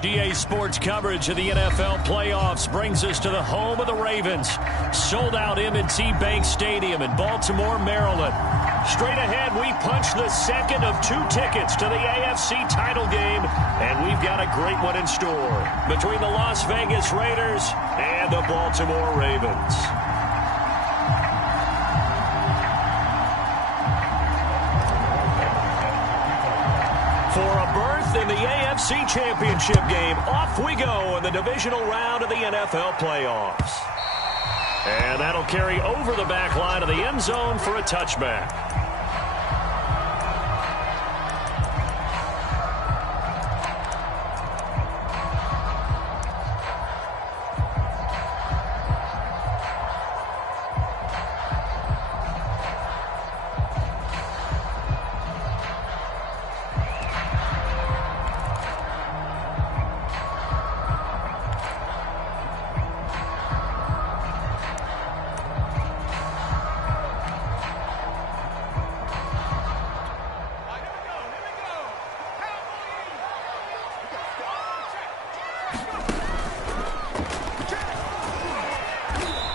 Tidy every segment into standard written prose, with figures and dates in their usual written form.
DA Sports coverage of the NFL playoffs brings us to the home of the Ravens. Sold out M&T Bank Stadium in Baltimore, Maryland. Straight ahead, we punch the second of 2 tickets to the AFC title game, and we've got a great one in store between the Las Vegas Raiders and the Baltimore Ravens. For a berth in the AFC Championship game, off we go in the divisional round of the NFL playoffs. And that'll carry over the back line of the end zone for a touchback.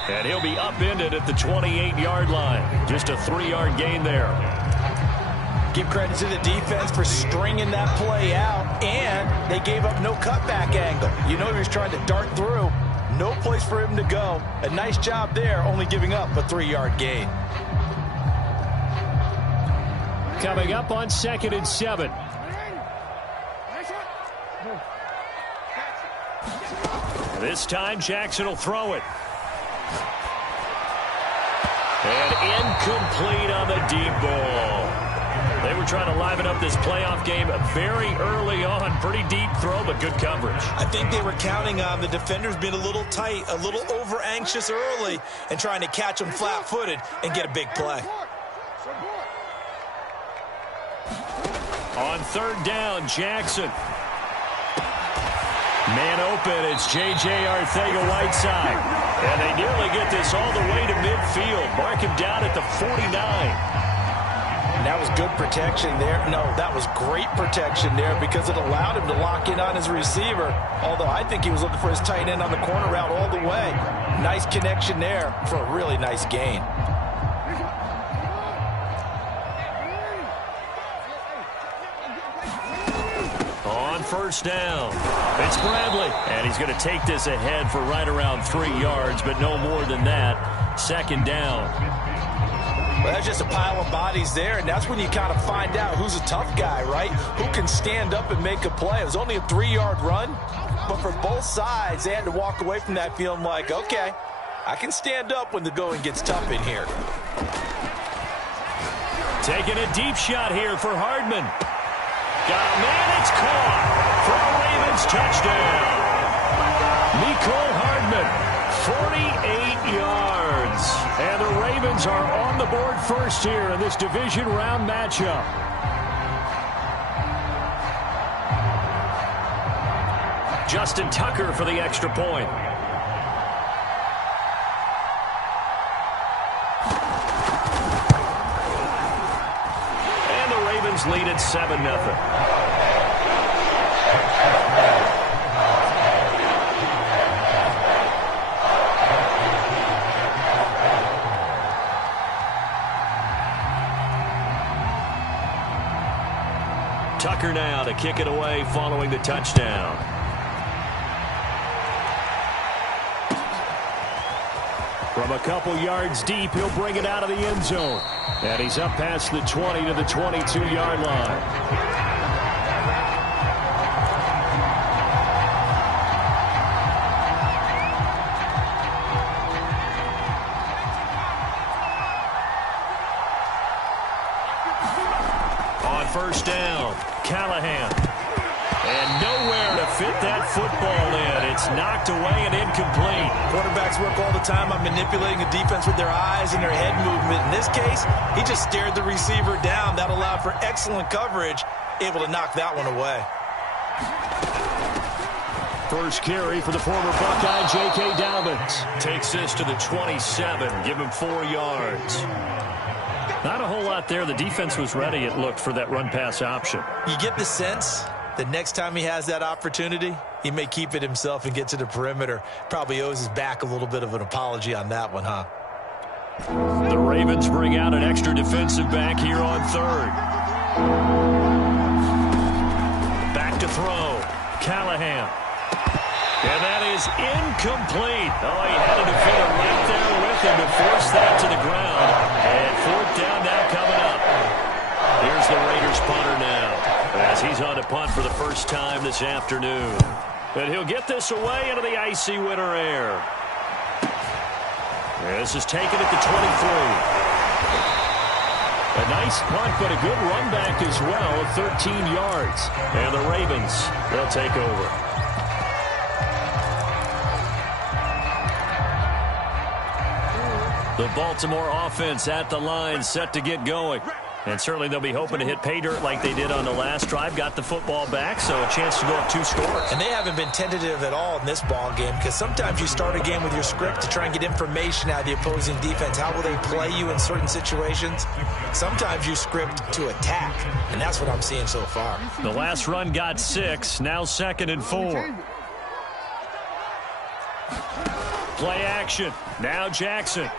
And he'll be upended at the 28-yard line. Just a 3-yard gain there. Give credit to the defense for stringing that play out, and they gave up no cutback angle. You know he was trying to dart through. No place for him to go. A nice job there, only giving up a 3-yard gain. Coming up on 2nd and 7. This time Jackson will throw it. And incomplete on the deep ball. They were trying to liven up this playoff game very early on. Pretty deep throw, but good coverage. I think they were counting on the defenders being a little tight, a little over-anxious early, and trying to catch them flat-footed and get a big play. On 3rd down, Jackson. Man open, it's J.J. Arcega-Whiteside. And they nearly get this all the way to midfield. Mark him down at the 49. And that was good protection there. No, that was great protection there because it allowed him to lock in on his receiver. Although I think he was looking for his tight end on the corner route all the way. Nice connection there for a really nice gain. On 1st down, it's Bradley. And he's going to take this ahead for right around 3 yards, but no more than that. 2nd down. Well, that's just a pile of bodies there, and that's when you kind of find out who's a tough guy, right? Who can stand up and make a play. It was only a 3-yard run, but for both sides, they had to walk away from that feeling like, okay, I can stand up when the going gets tough in here. Taking a deep shot here for Hardman. Got a man, it's caught for a Ravens touchdown. Mecole Hardman, 48 yards. And the Ravens are on the board first here in this division round matchup. Justin Tucker for the extra point. And the Ravens lead at 7-0. Tucker now to kick it away following the touchdown. From a couple yards deep, he'll bring it out of the end zone. And he's up past the 20 to the 22-yard line. On 1st down, Callahan. And nowhere to fit that football in. It's knocked away and incomplete. Quarterbacks work all the time on manipulating a defense with their eyes and their head movement. In this case, he just stared the receiver down. That allowed for excellent coverage, able to knock that one away. First carry for the former Buckeye, J.K. Dobbins. Takes this to the 27, give him 4 yards. Not a whole lot there. The defense was ready, it looked, for that run-pass option. You get the sense The next time he has that opportunity, he may keep it himself and get to the perimeter. Probably owes his back a little bit of an apology on that one, huh? The Ravens bring out an extra defensive back here on third. Back to throw. Callahan. And that is incomplete. Oh, he had a defender right there with him to force that to the ground. And fourth down now coming up. Here's the Raiders punter now, as he's on to punt for the first time this afternoon. And he'll get this away into the icy winter air. This is taken at the 23. A nice punt, but a good run back as well of 13 yards. And the Ravens, they'll take over. The Baltimore offense at the line, set to get going. And certainly they'll be hoping to hit pay dirt like they did on the last drive. Got the football back, so a chance to go up 2 scores. And they haven't been tentative at all in this ball game, because sometimes you start a game with your script to try and get information out of the opposing defense. How will they play you in certain situations? Sometimes you script to attack, and that's what I'm seeing so far. The last run got 6, now 2nd and 4. Play action. Now Jackson.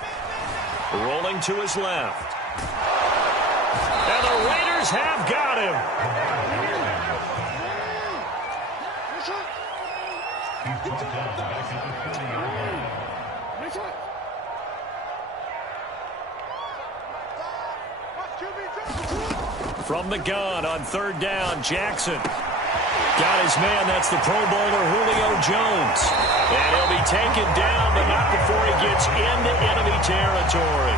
Rolling to his left. And the Raiders have got him. From the gun on 3rd down, Jackson. Got his man, that's the Pro Bowler Julio Jones. And he'll be taken down, but not before he gets into enemy territory.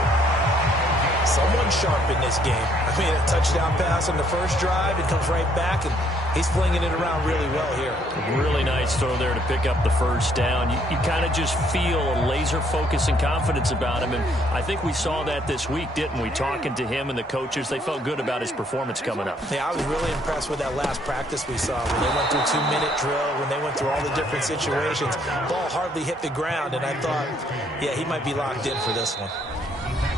Someone sharp in this game. I mean, a touchdown pass on the first drive, it comes right back, and he's flinging it around really well here. Really nice throw there to pick up the first down. You kind of just feel a laser focus and confidence about him, and I think we saw that this week, didn't we? Talking to him and the coaches, they felt good about his performance coming up. Yeah, I was really impressed with that last practice we saw when they went through 2-minute drill, when they went through all the different situations. Ball hardly hit the ground, and I thought, yeah, he might be locked in for this one.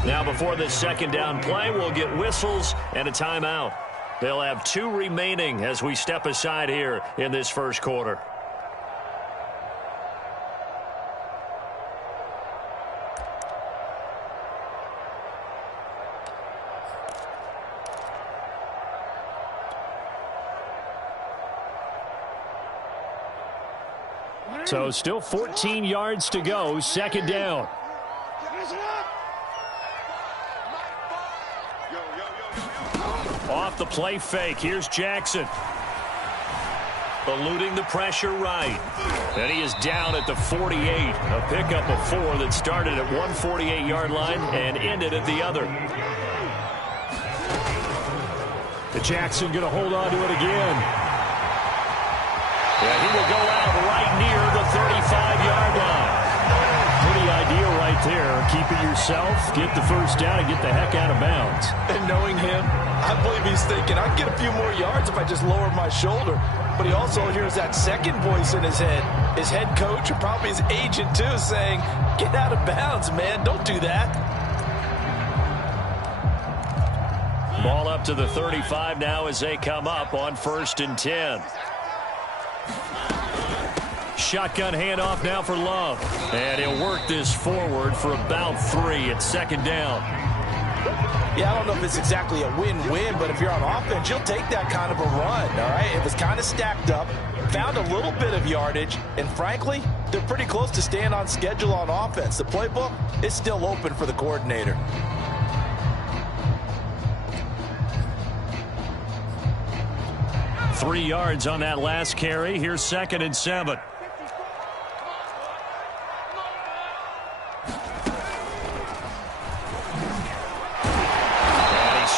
Now before this 2nd down play, we'll get whistles and a timeout. They'll have 2 remaining as we step aside here in this first quarter. So still 14 yards to go, 2nd down. Off the play fake. Here's Jackson. Eluding the pressure right. And he is down at the 48. A pickup of 4 that started at 148-yard line and ended at the other. The Jackson going to hold on to it again. Yeah, he will go out right near the 35-yard line. Pretty ideal right there. Keep it yourself, get the first down, and get the heck out of bounds. And knowing him, I believe he's thinking, I can get a few more yards if I just lower my shoulder. But he also hears that second voice in his head. His head coach, or probably his agent too, saying, get out of bounds, man. Don't do that. Ball up to the 35 now as they come up on 1st and 10. Shotgun handoff now for Love. And he'll work this forward for about 3 at 2nd down. Yeah, I don't know if it's exactly a win-win, but if you're on offense, you'll take that kind of a run, all right? It was kind of stacked up, found a little bit of yardage, and frankly, they're pretty close to staying on schedule on offense. The playbook is still open for the coordinator. Three yards on that last carry. Here's 2nd and 7.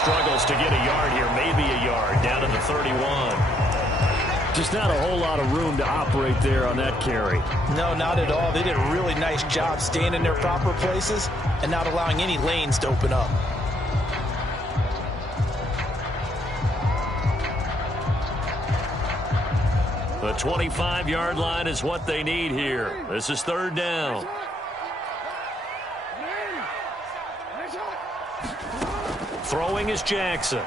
Struggles to get a yard here, maybe a yard, down at the 31. Just not a whole lot of room to operate there on that carry. No, not at all. They did a really nice job staying in their proper places and not allowing any lanes to open up. The 25-yard line is what they need here. This is 3rd down. Throwing is Jackson.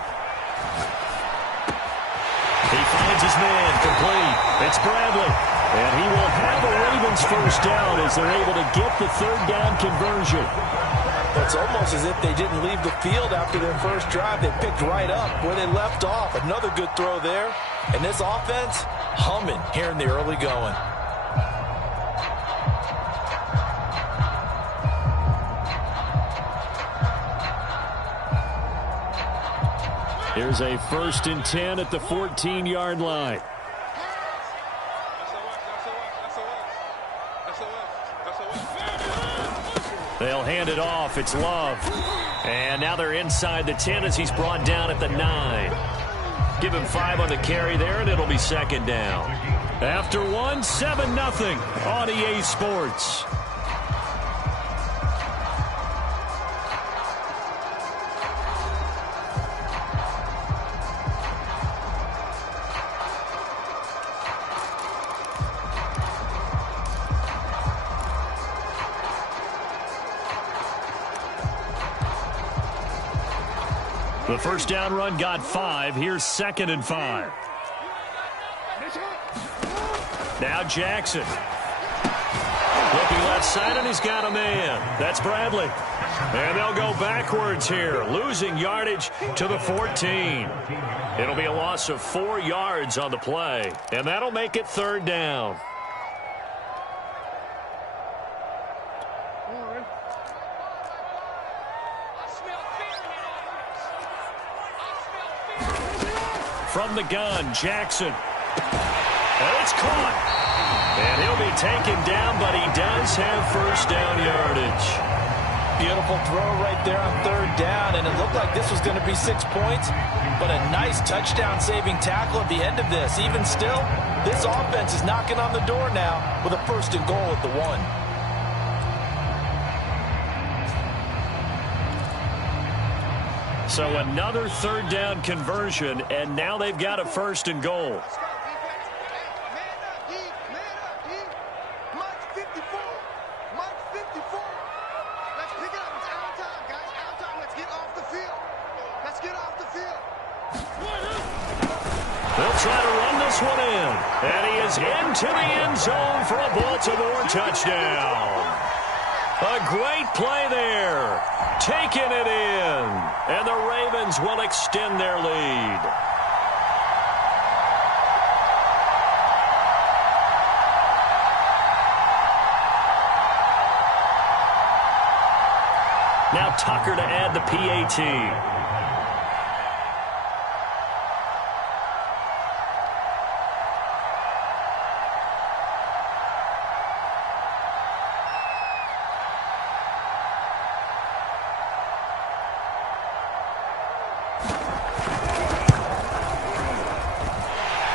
He finds his man, complete. It's Bradley. And he will have a Ravens first down as they're able to get the third down conversion. It's almost as if they didn't leave the field after their first drive. They picked right up where they left off. Another good throw there. And this offense humming here in the early going. Here's a 1st and 10 at the 14-yard line. They'll hand it off. It's Love. And now they're inside the 10 as he's brought down at the 9. Give him 5 on the carry there, and it'll be 2nd down. After 1, 7-0 on EA Sports. The first down run got 5. Here's 2nd and 5. Now Jackson. Looking left side, and he's got a man. That's Bradley. And they'll go backwards here, losing yardage to the 14. It'll be a loss of 4 yards on the play, and that'll make it 3rd down. From the gun, Jackson. And it's caught. And he'll be taken down, but he does have first down yardage. Beautiful throw right there on 3rd down, and it looked like this was going to be 6 points, but a nice touchdown-saving tackle at the end of this. Even still, this offense is knocking on the door now with a 1st and goal at the 1. So another 3rd down conversion, and now they've got a 1st and goal. They'll try to run this one in, and he is into the end zone for a Baltimore touchdown. A great play there. Taking it in. And the Ravens will extend their lead. Now Tucker to add the PAT.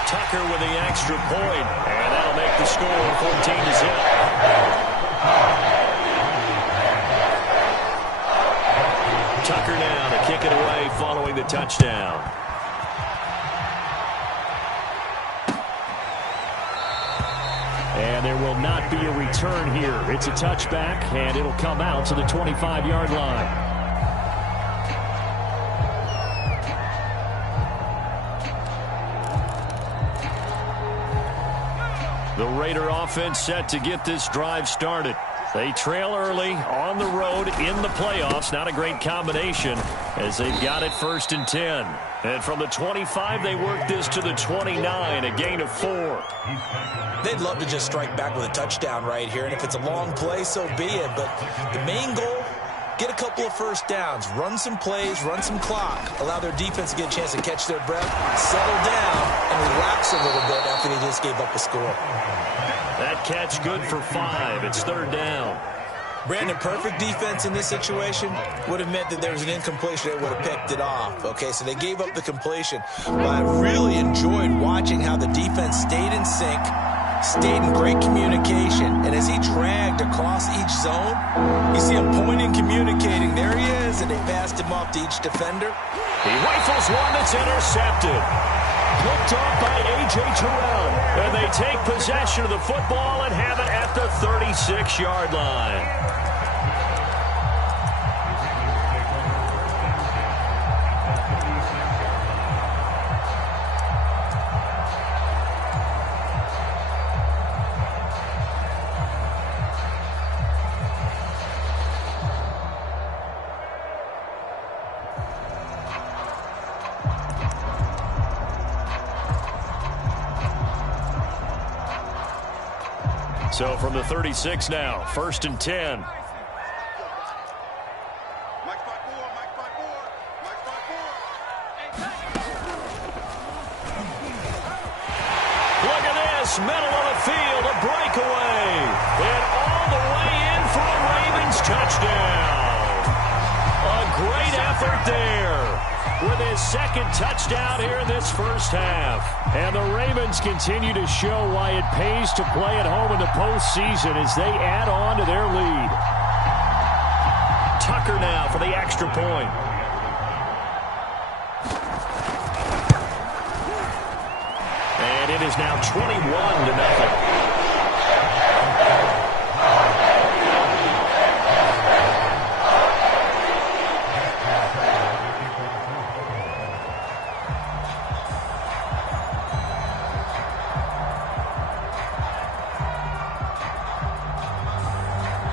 Tucker with the extra point, and that'll make the score 14-0. Tucker now to kick it away following the touchdown. And there will not be a return here. It's a touchback, and it'll come out to the 25-yard line. The Raider offense set to get this drive started. They trail early on the road in the playoffs. Not a great combination as they've got it 1st and 10. And from the 25, they work this to the 29, a gain of 4. They'd love to just strike back with a touchdown right here. And if it's a long play, so be it. But the main goal, get a couple of first downs, run some plays, run some clock, allow their defense to get a chance to catch their breath, settle down, and relax a little bit after they just gave up a score. That catch good for 5. It's 3rd down. Brandon, perfect defense in this situation would have meant that there was an incompletion that would have picked it off. Okay, so they gave up the completion. But I really enjoyed watching how the defense stayed in sync, stayed in great communication, and as he dragged across each zone, you see him pointing, communicating. There he is, and they passed him off to each defender. He rifles one that's intercepted. Picked off by A.J. Terrell. And they take possession of the football and have it at the 36-yard line. So from the 36 now, 1st and 10. Look at this, middle of the field, a breakaway. And all the way in for a Ravens touchdown. A great effort there with his second touchdown here in this first half. And the Ravens continue to show why it pays to play at home in the postseason as they add on to their lead. Tucker now for the extra point. And it is now 21-0.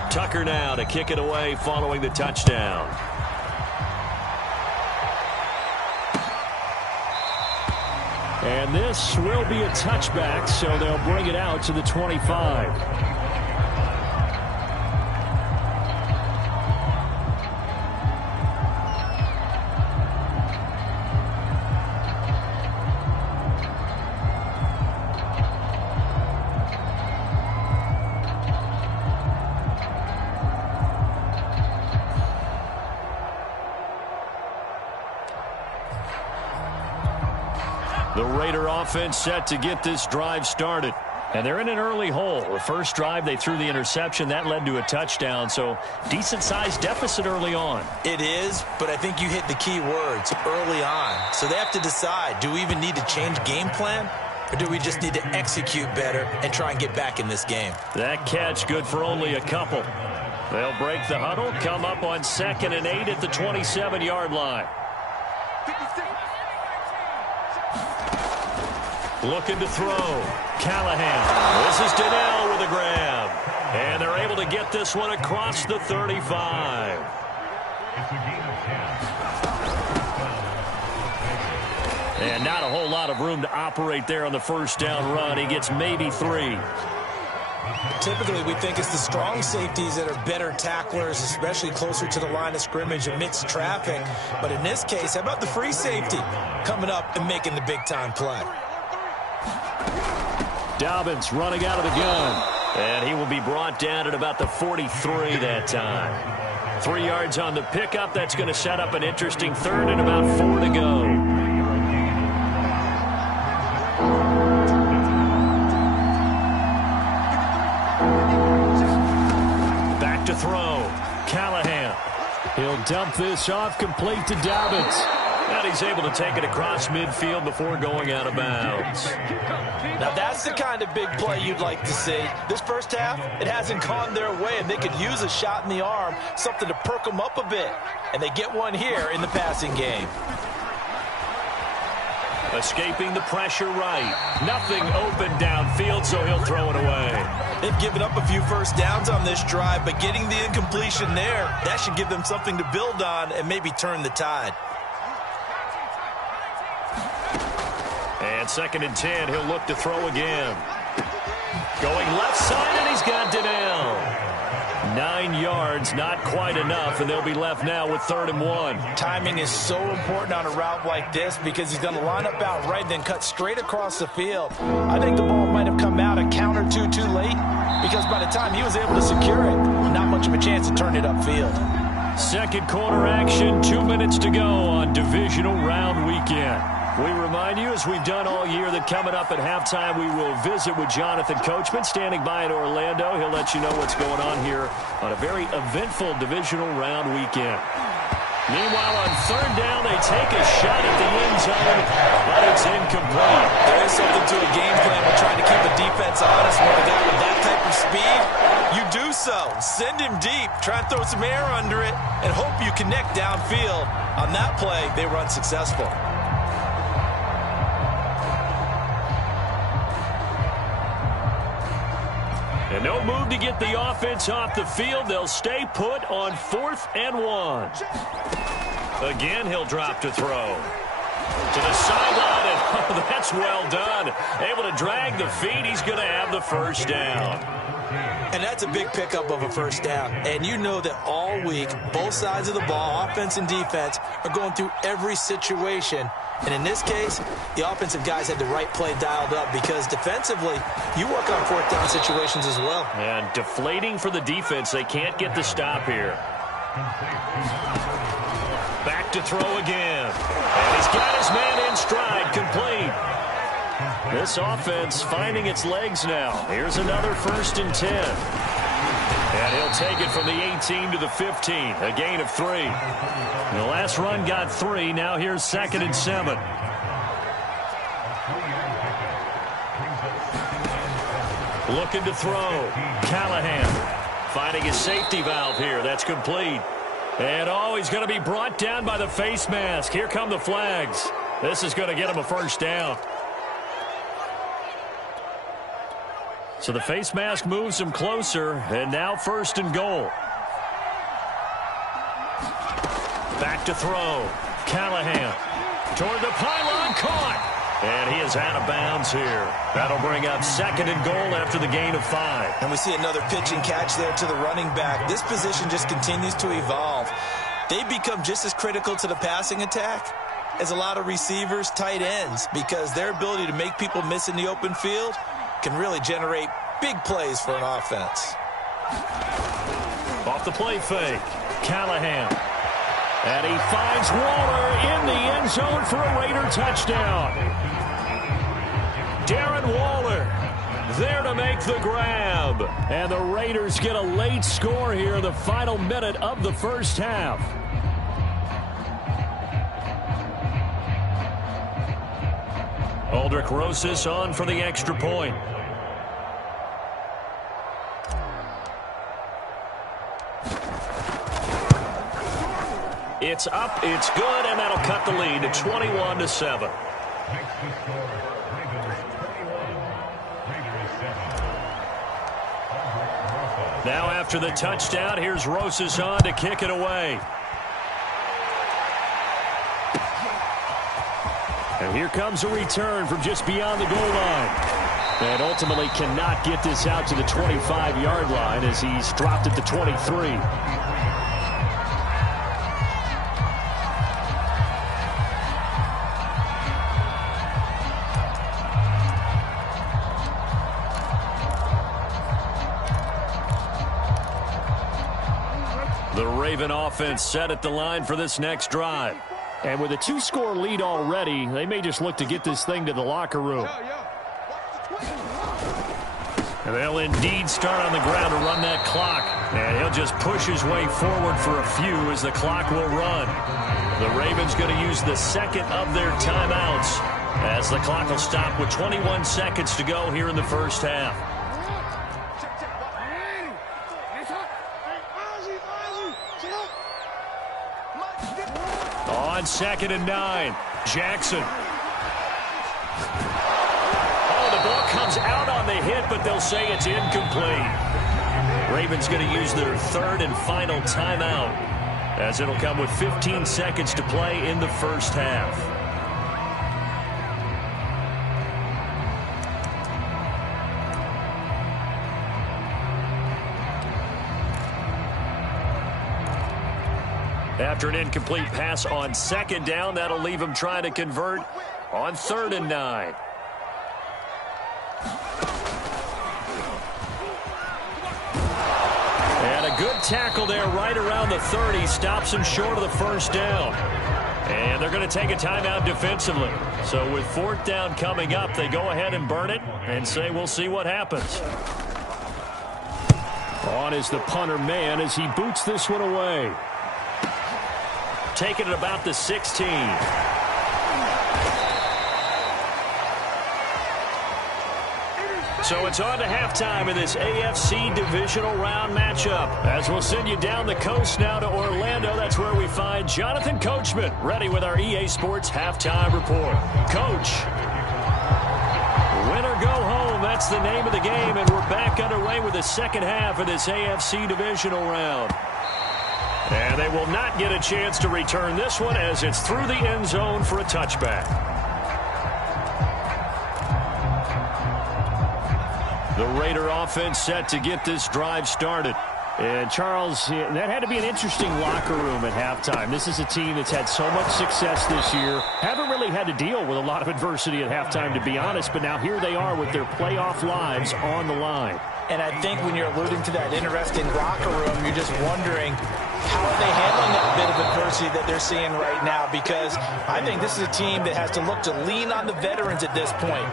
Tucker now to kick it away following the touchdown. And this will be a touchback, so they'll bring it out to the 25. The Raider offense set to get this drive started. And they're in an early hole. The first drive, they threw the interception. That led to a touchdown. So decent-sized deficit early on. It is, but I think you hit the key words, early on. So they have to decide, do we even need to change game plan? Or do we just need to execute better and try and get back in this game? That catch good for only a couple. They'll break the huddle, come up on 2nd and 8 at the 27-yard line. Looking to throw. Callahan. This is Donnell with a grab. And they're able to get this one across the 35. And not a whole lot of room to operate there on the first down run. He gets maybe 3. Typically, we think it's the strong safeties that are better tacklers, especially closer to the line of scrimmage amidst traffic. But in this case, how about the free safety coming up and making the big-time play? Dobbins running out of the gun. And he will be brought down at about the 43 that time. 3 yards on the pickup. That's going to set up an interesting 3rd and about 4 to go. Back to throw. Callahan. He'll dump this off complete to Dobbins. And he's able to take it across midfield before going out of bounds. Now that's the kind of big play you'd like to see. This first half, it hasn't gone their way, and they could use a shot in the arm, something to perk them up a bit. And they get one here in the passing game. Escaping the pressure right. Nothing open downfield, so he'll throw it away. They've given up a few first downs on this drive, but getting the incompletion there, that should give them something to build on and maybe turn the tide. And 2nd and 10, he'll look to throw again. Going left side, and he's got Donnell. 9 yards, not quite enough, and they'll be left now with 3rd and 1. Timing is so important on a route like this because he's going to line up out right, then cut straight across the field. I think the ball might have come out a count or two too late because by the time he was able to secure it, not much of a chance to turn it upfield. Second quarter action, 2 minutes to go on divisional round weekend. We remind you, as we've done all year, that coming up at halftime, we will visit with Jonathan Coachman, standing by in Orlando. He'll let you know what's going on here on a very eventful divisional round weekend. Meanwhile, on 3rd down, they take a shot at the end zone, but it's incomplete. There is something to a game plan with trying to keep a defense honest with a guy with that type of speed. You do so. Send him deep. Try and throw some air under it and hope you connect downfield. On that play, they were unsuccessful. And no move to get the offense off the field. They'll stay put on 4th and 1. Again, he'll drop to throw. To the sideline, and that's well done. Able to drag the feet. He's going to have the first down. And that's a big pickup of a first down. And you know that all week, both sides of the ball, offense and defense, are going through every situation. And in this case, the offensive guys had the right play dialed up because defensively, you work on fourth down situations as well. And deflating for the defense. They can't get the stop here. Back to throw again. And he's got his man in stride, complete. This offense finding its legs now. Here's another 1st and 10. And he'll take it from the 18 to the 15. A gain of 3. The last run got 3. Now here's 2nd and 7. Looking to throw. Callahan finding his safety valve here. That's complete. And he's going to be brought down by the face mask. Here come the flags. This is going to get him a first down. So the face mask moves him closer, and now 1st and goal. Back to throw. Callahan toward the pylon, caught. And he is out of bounds here. That'll bring up 2nd and goal after the gain of 5. And we see another pitch and catch there to the running back. This position just continues to evolve. They become just as critical to the passing attack as a lot of receivers, tight ends, because their ability to make people miss in the open field can really generate big plays for an offense. Off the play fake, Callahan. And he finds Waller in the end zone for a Raider touchdown. Darren Waller there to make the grab. And the Raiders get a late score here in the final minute of the first half. Aldrich Rosas on for the extra point. It's up, it's good, and that'll cut the lead to 21-7. Now after the touchdown, here's Rosas on to kick it away. And here comes a return from just beyond the goal line. And ultimately cannot get this out to the 25-yard line as he's dropped at the 23. The Raven offense set at the line for this next drive. And with a 2-score lead already, they may just look to get this thing to the locker room. And they'll indeed start on the ground to run that clock. And he'll just push his way forward for a few as the clock will run. The Ravens going to use the second of their timeouts as the clock will stop with 21 seconds to go here in the first half. On 2nd and 9, Jackson. Oh, the ball comes out on the hit, but they'll say it's incomplete. Ravens going to use their 3rd and final timeout as it'll come with 15 seconds to play in the first half. After an incomplete pass on 2nd down, that'll leave him trying to convert on 3rd and 9. And a good tackle there right around the 30. Stops him short of the first down. And they're going to take a timeout defensively. So with 4th down coming up, they go ahead and burn it and say we'll see what happens. On is the punter man as he boots this one away. Taking it about the 16. So it's on to halftime in this AFC divisional round matchup. As we'll send you down the coast now to Orlando. That's where we find Jonathan Coachman ready with our EA Sports halftime report. Coach, win or go home. That's the name of the game, and we're back underway with the second half of this AFC divisional round. And they will not get a chance to return this one as it's through the end zone for a touchback. The Raider offense set to get this drive started. And, Charles, that had to be an interesting locker room at halftime. This is a team that's had so much success this year. Haven't really had to deal with a lot of adversity at halftime, to be honest. But now here they are with their playoff lives on the line. And I think when you're alluding to that interesting locker room, you're just wondering how are they handling that bit of adversity that they're seeing right now, because I think this is a team that has to look to lean on the veterans at this point.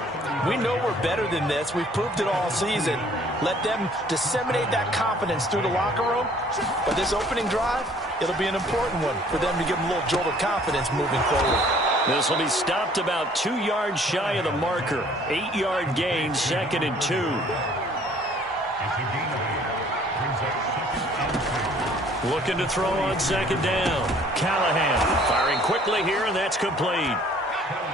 We know we're better than this. We've proved it all season. Let them disseminate that confidence through the locker room. But this opening drive, it'll be an important one for them to give them a little jolt of confidence moving forward. This will be stopped about 2 yards shy of the marker. 8-yard gain, 2nd and 2. Looking to throw on 2nd down. Callahan firing quickly here, and that's complete.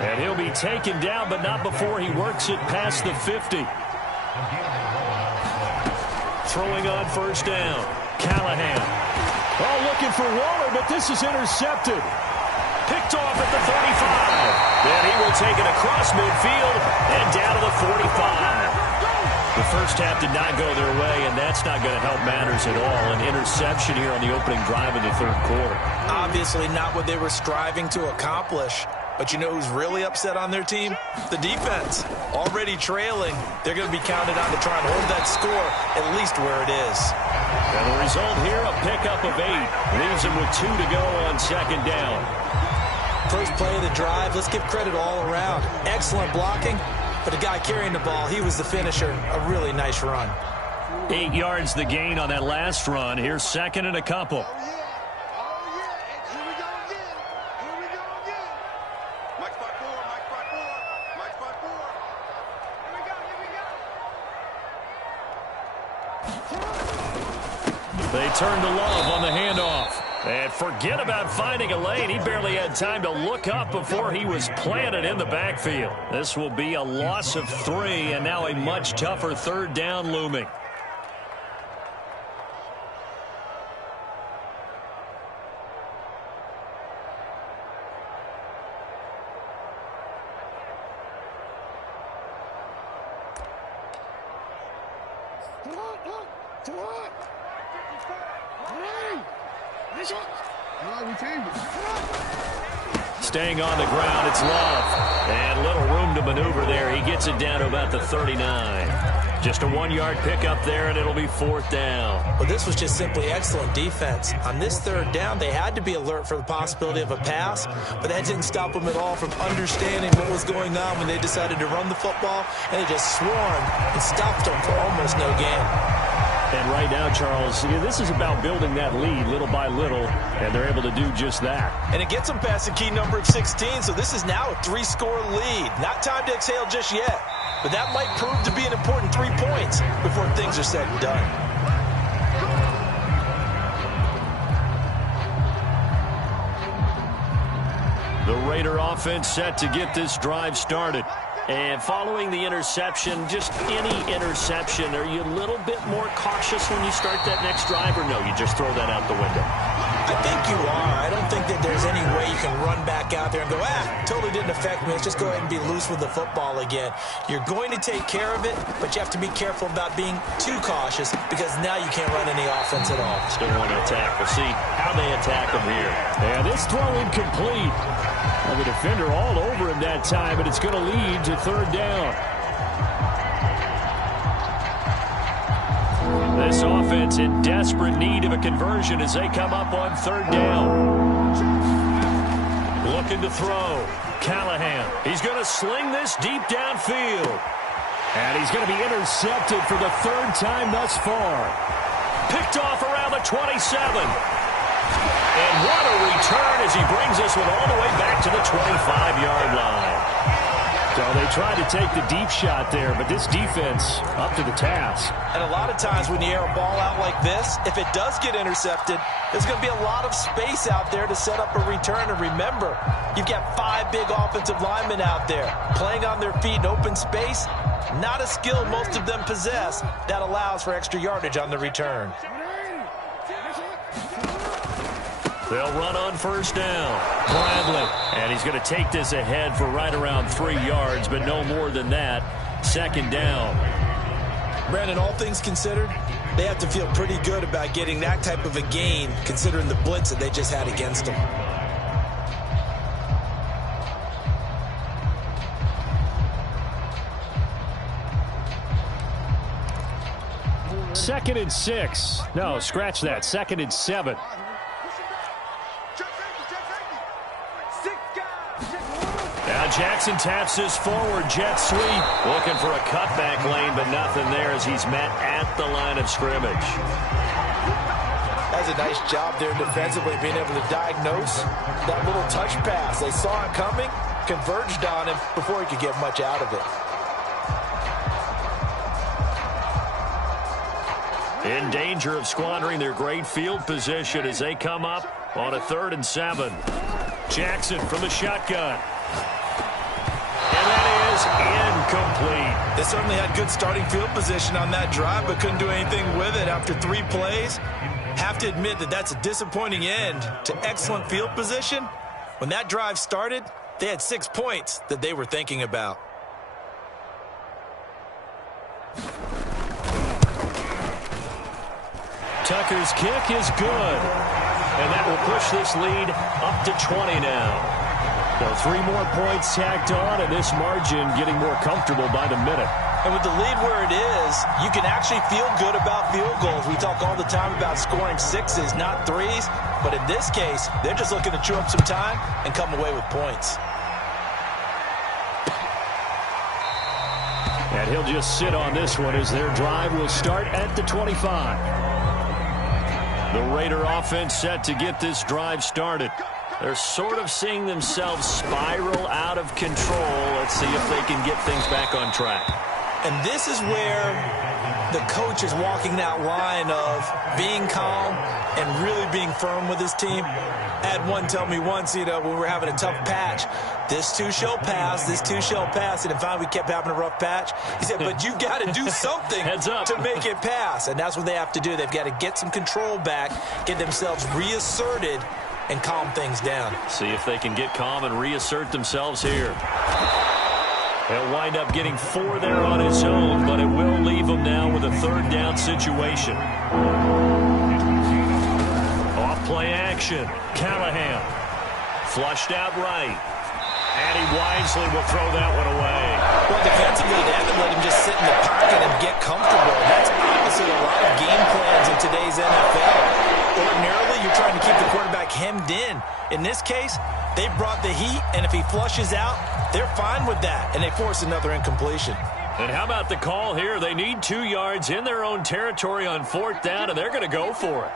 And he'll be taken down, but not before he works it past the 50. Throwing on 1st down. Callahan. Oh, looking for Waller, but this is intercepted. Picked off at the 35. Then he will take it across midfield and down to the 45. The first half did not go their way, and that's not going to help matters at all. An interception here on the opening drive of the 3rd quarter. Obviously not what they were striving to accomplish. But you know who's really upset on their team? The defense. Already trailing. They're going to be counted on to try and hold that score at least where it is. And the result here, a pickup of 8. Leaves them with 2 to go on 2nd down. First play of the drive, let's give credit all around. Excellent blocking. But the guy carrying the ball, he was the finisher. A really nice run. 8 yards the gain on that last run. Here's 2nd and a couple. They turn to Love on the handoff. And forget about finding a lane. He barely had time to look up before he was planted in the backfield. This will be a loss of 3, and now a much tougher 3rd down looming. Staying on the ground, it's Love. And little room to maneuver there. He gets it down to about the 39. Just a 1-yard pickup there, and it'll be 4th down. Well, this was just simply excellent defense. On this 3rd down, they had to be alert for the possibility of a pass, but that didn't stop them at all from understanding what was going on when they decided to run the football, and they just swarmed and stopped them for almost no gain. And right now, Charles, this is about building that lead little by little, and they're able to do just that. And it gets them past the key number of 16, so this is now a 3-score lead. Not time to exhale just yet, but that might prove to be an important 3 points before things are said and done. The Raider offense set to get this drive started. And following the interception, just any interception, are you a little bit more cautious when you start that next drive, or no, you just throw that out the window? I think you are. I don't think that there's any way you can run back out there and go, totally didn't affect me. Let's just go ahead and be loose with the football again. You're going to take care of it, but you have to be careful about being too cautious, because now you can't run any offense at all. Still want to attack. We'll see how they attack them here. And this throw incomplete. And the defender all over him that time, but it's going to lead to 3rd down. This offense in desperate need of a conversion as they come up on 3rd down. Looking to throw. Callahan. He's going to sling this deep downfield. And he's going to be intercepted for the 3rd time thus far. Picked off around the 27. And what a return as he brings this one all the way back to the 25-yard line. So they tried to take the deep shot there, but this defense up to the task. And a lot of times when you air a ball out like this, if it does get intercepted, there's going to be a lot of space out there to set up a return. And remember, you've got 5 big offensive linemen out there playing on their feet in open space. Not a skill most of them possess that allows for extra yardage on the return. They'll run on 1st down. Bradley. And he's going to take this ahead for right around 3 yards, but no more than that. 2nd down. Brandon, all things considered, they have to feel pretty good about getting that type of a gain considering the blitz that they just had against them. Second and 6. No, scratch that. Second and 7. Now Jackson taps this forward jet sweep. Looking for a cutback lane, but nothing there as he's met at the line of scrimmage. That's a nice job there defensively, being able to diagnose that little touch pass. They saw it coming, converged on him before he could get much out of it. In danger of squandering their great field position as they come up on a 3rd and 7. Jackson from the shotgun. And that is incomplete. They certainly had good starting field position on that drive, but couldn't do anything with it after 3 plays. Have to admit that that's a disappointing end to excellent field position. When that drive started, they had 6 points that they were thinking about. Tucker's kick is good. And that will push this lead up to 20 now. So 3 more points tacked on, and this margin getting more comfortable by the minute. And with the lead where it is, you can actually feel good about field goals. We talk all the time about scoring 6s, not 3s. But in this case, they're just looking to chew up some time and come away with points. And he'll just sit on this one as their drive will start at the 25. The Raider offense set to get this drive started. They're sort of seeing themselves spiral out of control. Let's see if they can get things back on track. And this is where the coach is walking that line of being calm and really being firm with his team. I had one tell me once, when we were having a tough patch, this too shall pass, this too shall pass. And finally we kept having a rough patch. He said, but you've got to do something to make it pass. And that's what they have to do. They've got to get some control back, get themselves reasserted, and calm things down. See if they can get calm and reassert themselves here. He'll wind up getting 4 there on his own, but it will leave him now with a 3rd down situation. Off play action. Callahan. Flushed out right. And he wisely will throw that one away. Well, defensively, they haven't let him just sit in the pocket and get comfortable. That's opposite a lot of game plans in today's NFL. Ordinarily, you're trying to keep the quarterback hemmed in. In this case, they brought the heat, and if he flushes out, they're fine with that, and they force another incompletion. And how about the call here? They need 2 yards in their own territory on 4th down, and they're going to go for it.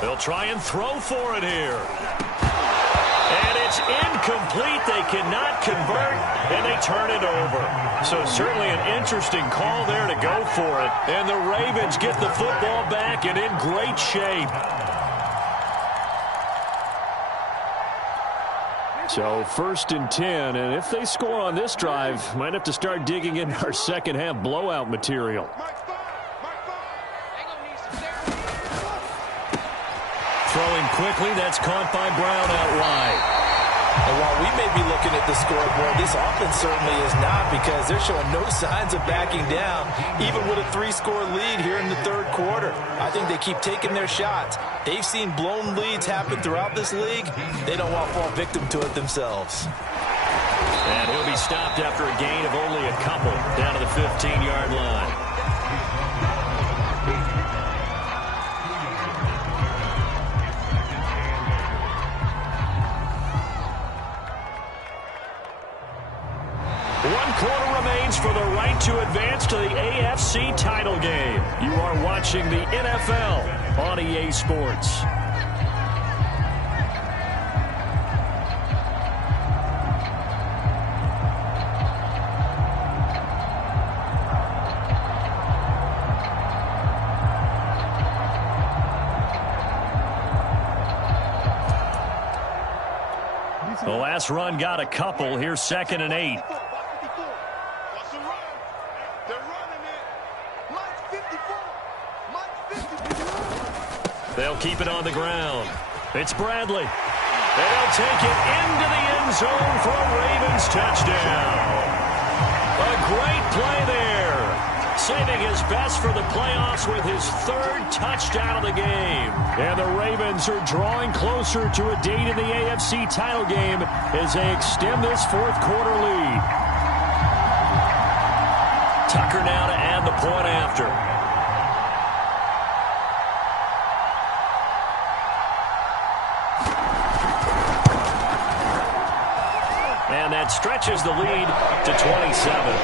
They'll try and throw for it here. And it's incomplete. They cannot convert, and they turn it over. So certainly an interesting call there to go for it. And the Ravens get the football back and in great shape. So 1st and 10, and if they score on this drive, might have to start digging in our second half blowout material. Throwing quickly, that's caught by Brown out wide. And while we may be looking at the scoreboard, this offense certainly is not, because they're showing no signs of backing down, even with a 3-score lead here in the 3rd quarter. I think they keep taking their shots. They've seen blown leads happen throughout this league. They don't want to fall victim to it themselves. And he'll be stopped after a gain of only a couple down to the 15-yard line. For the right to advance to the AFC title game. You are watching the NFL on EA Sports. The last run got a couple. Here's 2nd and 8. They'll keep it on the ground. It's Bradley. And they'll take it into the end zone for a Ravens touchdown. A great play there. Saving his best for the playoffs with his third touchdown of the game. And the Ravens are drawing closer to a date in the AFC title game as they extend this fourth quarter lead. Tucker now to add the point after. And that stretches the lead to 27.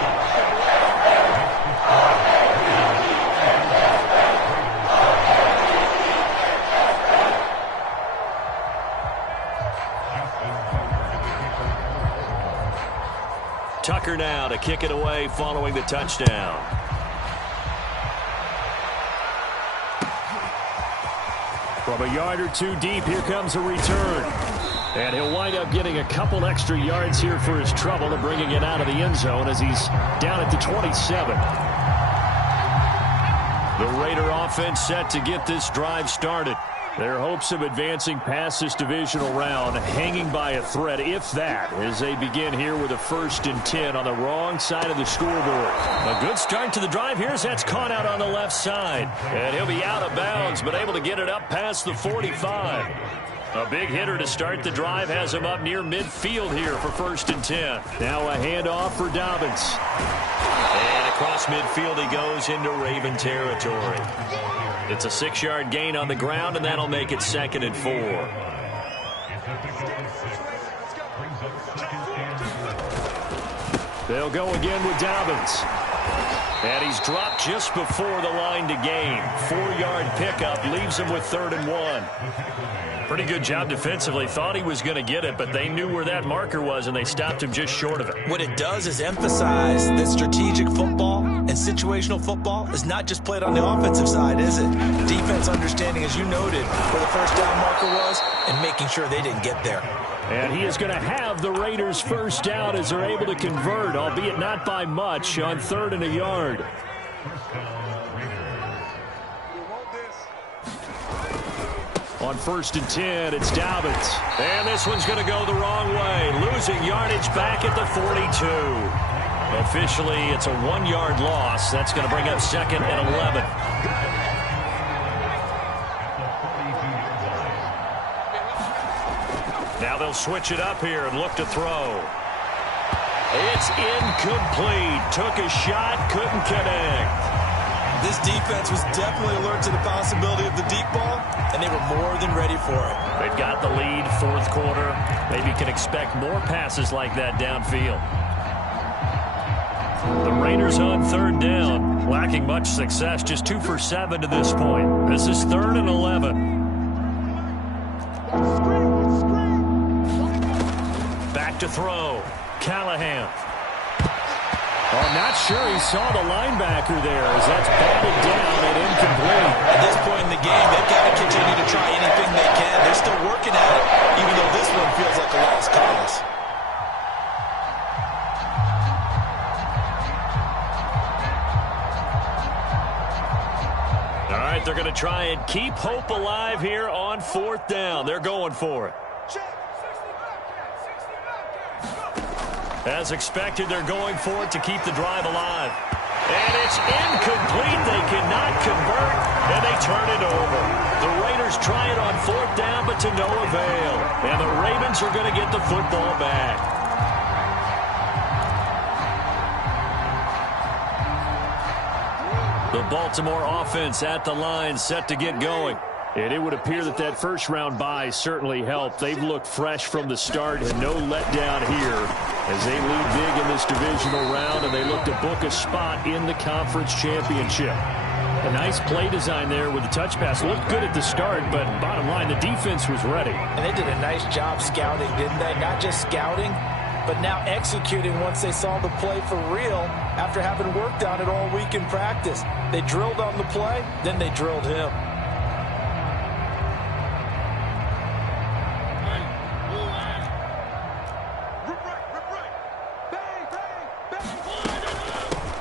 Tucker now to kick it away following the touchdown. From a yard or two deep, here comes a return. And he'll wind up getting a couple extra yards here for his trouble and bringing it out of the end zone as he's down at the 27. The Raider offense set to get this drive started. Their hopes of advancing past this divisional round hanging by a thread, if that, as they begin here with a 1st and 10 on the wrong side of the scoreboard. A good start to the drive here as that's caught out on the left side. And he'll be out of bounds, but able to get it up past the 45. A big hitter to start the drive has him up near midfield here for 1st and 10. Now a handoff for Dobbins. And across midfield he goes into Raven territory. It's a 6-yard gain on the ground, and that'll make it 2nd and 4. They'll go again with Dobbins. And he's dropped just before the line to gain. 4-yard pickup leaves him with 3rd and 1. Pretty good job defensively. Thought he was going to get it, but they knew where that marker was, and they stopped him just short of it. What it does is emphasize that strategic football and situational football is not just played on the offensive side, is it? Defense understanding, as you noted, where the first down marker was and making sure they didn't get there. And he is going to have the Raiders first down as they're able to convert, albeit not by much, on 3rd and a yard. On 1st and 10, it's Dobbins. And this one's going to go the wrong way. Losing yardage back at the 42. Officially, it's a 1-yard loss. That's going to bring up 2nd and 11. Now they'll switch it up here and look to throw. It's incomplete. Took a shot, couldn't connect. This defense was definitely alert to the possibility of the deep ball, and they were more than ready for it. They've got the lead, 4th quarter. Maybe can expect more passes like that downfield. The Raiders on 3rd down, lacking much success, just 2 for 7 to this point. This is 3rd and 11. Back to throw. Callahan. Oh, not sure he saw the linebacker there as that's batted down and incomplete. At this point in the game, they've got to continue to try anything they can. They're still working at it, even though this one feels like a lost cause. All right, they're going to try and keep hope alive here on 4th down. They're going for it. As expected, they're going for it to keep the drive alive. And it's incomplete. They cannot convert, and they turn it over. The Raiders try it on 4th down, but to no avail. And the Ravens are going to get the football back. The Baltimore offense at the line, set to get going. And it would appear that that first-round bye certainly helped. They've looked fresh from the start and no letdown here as they lead big in this divisional round, and they look to book a spot in the conference championship. A nice play design there with the touch pass. Looked good at the start, but bottom line, the defense was ready. And they did a nice job scouting, didn't they? Not just scouting, but now executing once they saw the play for real after having worked on it all week in practice. They drilled on the play, then they drilled him.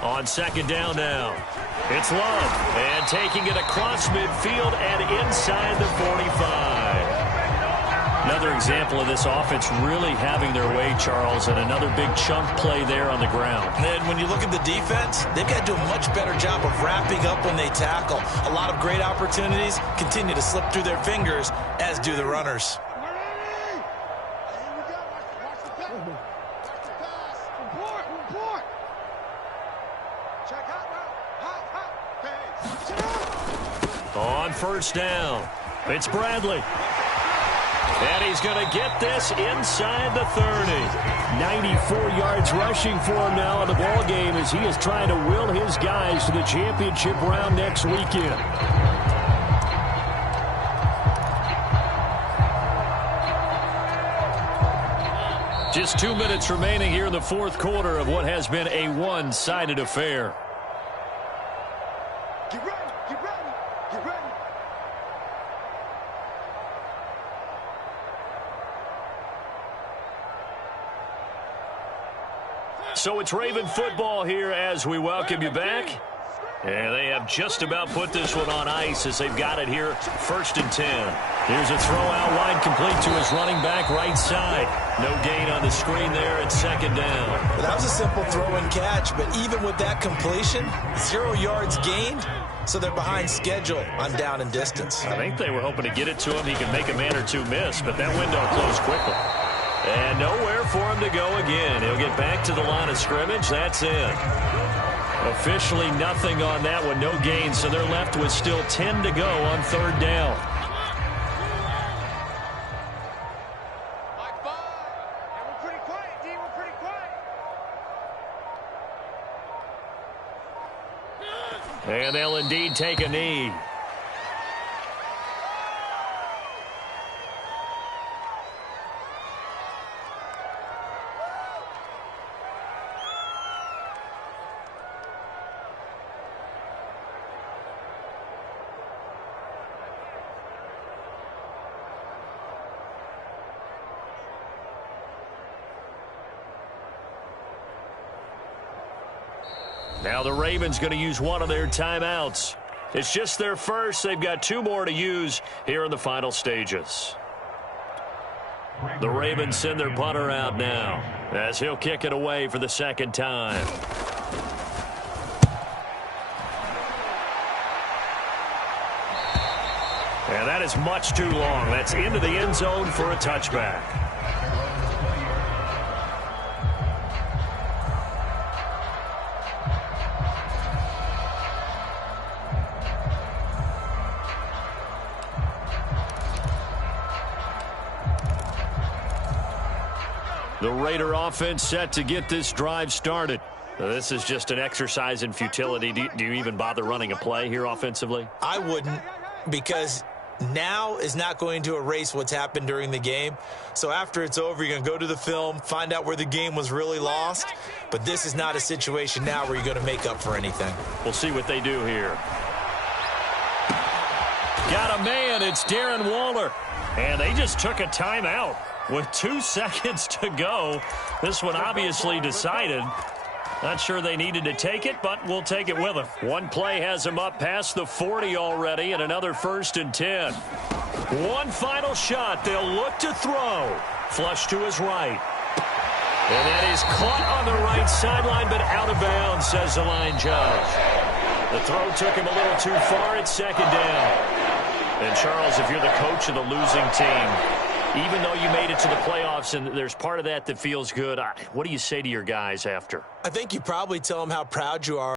On 2nd down now. It's Love. And taking it across midfield and inside the 45. Another example of this offense really having their way, Charles, and another big chunk play there on the ground. And when you look at the defense, they've got to do a much better job of wrapping up when they tackle. A lot of great opportunities continue to slip through their fingers, as do the runners. On first down, it's Bradley. And he's going to get this inside the 30. 94 yards rushing for him now in the ball game as he is trying to will his guys to the championship round next weekend. Just 2 minutes remaining here in the fourth quarter of what has been a one-sided affair. Get ready, get ready, get ready. So it's Raven football here as we welcome you back. And they have just about put this one on ice as they've got it here, 1st and 10. Here's a throw out wide, complete to his running back right side. No gain on the screen there at 2nd down. Well, that was a simple throw and catch, but even with that completion, 0 yards gained, so they're behind schedule on down and distance. I think they were hoping to get it to him. He could make a man or two miss, but that window closed quickly. And nowhere for him to go again. He'll get back to the line of scrimmage. That's it. Officially nothing on that one. No gain, so they're left with still 10 to go on 3rd down. We're pretty quiet, D. We're pretty quiet. And they'll indeed take a knee. Now the Ravens going to use one of their timeouts. It's just their first. They've got 2 more to use here in the final stages. The Ravens send their punter out now as he'll kick it away for the 2nd time. And that is much too long. That's into the end zone for a touchback. The Raider offense set to get this drive started. This is just an exercise in futility. Do you even bother running a play here offensively? I wouldn't, because now is not going to erase what's happened during the game. So after it's over, you're going to go to the film, find out where the game was really lost. But this is not a situation now where you're going to make up for anything. We'll see what they do here. Got a man. It's Darren Waller. And they just took a timeout with 2 seconds to go. This one obviously decided. Not sure they needed to take it, but we'll take it with them. One play has them up past the 40 already, and another 1st and 10. One final shot. They'll look to throw. Flush to his right. And that is caught on the right sideline, but out of bounds, says the line judge. The throw took him a little too far at 2nd down. And, Charles, if you're the coach of the losing team, even though you made it to the playoffs and there's part of that that feels good, what do you say to your guys after? I think you probably tell them how proud you are